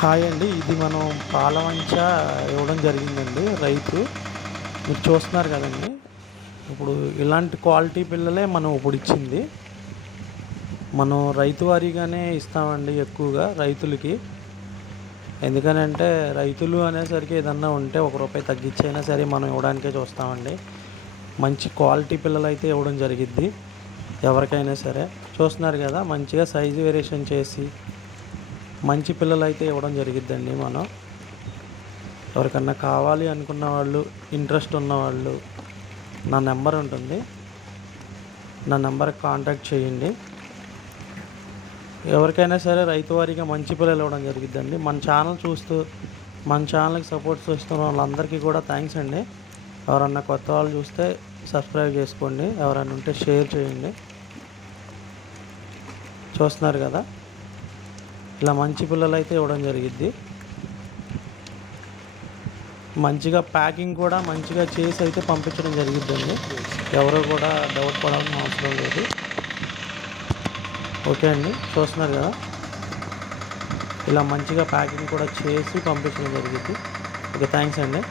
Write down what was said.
Hi అండి. ఇది మనం పాలవంచ ఇవ్వడం జరిగిందండి రైతు. మీరు చూస్తున్నారు కదండి. ఇప్పుడు ఇలాంటి క్వాలిటీ పిల్లలే మనం ఇప్పుడు ఇచ్చింది. మనం రైతు వారీగానే ఇస్తామండి ఎక్కువగా రైతులకి. ఎందుకనంటే రైతులు అనేసరికి ఏదన్నా ఉంటే ఒక రూపాయి తగ్గించైనా సరే మనం ఇవ్వడానికే చూస్తామండి. మంచి క్వాలిటీ పిల్లలు అయితే ఇవ్వడం జరిగిద్ది. ఎవరికైనా సరే. చూస్తున్నారు కదా మంచిగా సైజు వేరియేషన్ చేసి మంచి పిల్లలు అయితే ఇవ్వడం జరిగిద్దండి మనం. ఎవరికన్నా కావాలి అనుకున్న వాళ్ళు ఇంట్రెస్ట్ ఉన్న వాళ్ళు నా నెంబర్ ఉంటుంది. నా నెంబర్కి కాంటాక్ట్ చేయండి. ఎవరికైనా సరే రైతు వారీగా మంచి పిల్లలు ఇవ్వడం జరిగిద్దండి. మన ఛానల్ చూస్తూ మన ఛానల్కి సపోర్ట్ చేస్తున్న వాళ్ళందరికీ కూడా థ్యాంక్స్ అండి. ఎవరన్నా కొత్త వాళ్ళు చూస్తే సబ్స్క్రైబ్ చేసుకోండి. ఎవరైనా ఉంటే షేర్ చేయండి. చూస్తున్నారు కదా? ఇలా మంచి పిల్లలు అయితే ఇవ్వడం జరిగిద్ది. మంచిగా ప్యాకింగ్ కూడా మంచిగా చేసి అయితే పంపించడం జరిగిద్దండి. ఎవరు కూడా డౌట్ పడాల్సిన అవసరం లేదు. ఓకే అండి చూస్తున్నారు కదా. ఇలా మంచిగా ప్యాకింగ్ కూడా చేసి పంపించడం జరిగింది ఓకే థ్యాంక్స్ అండి.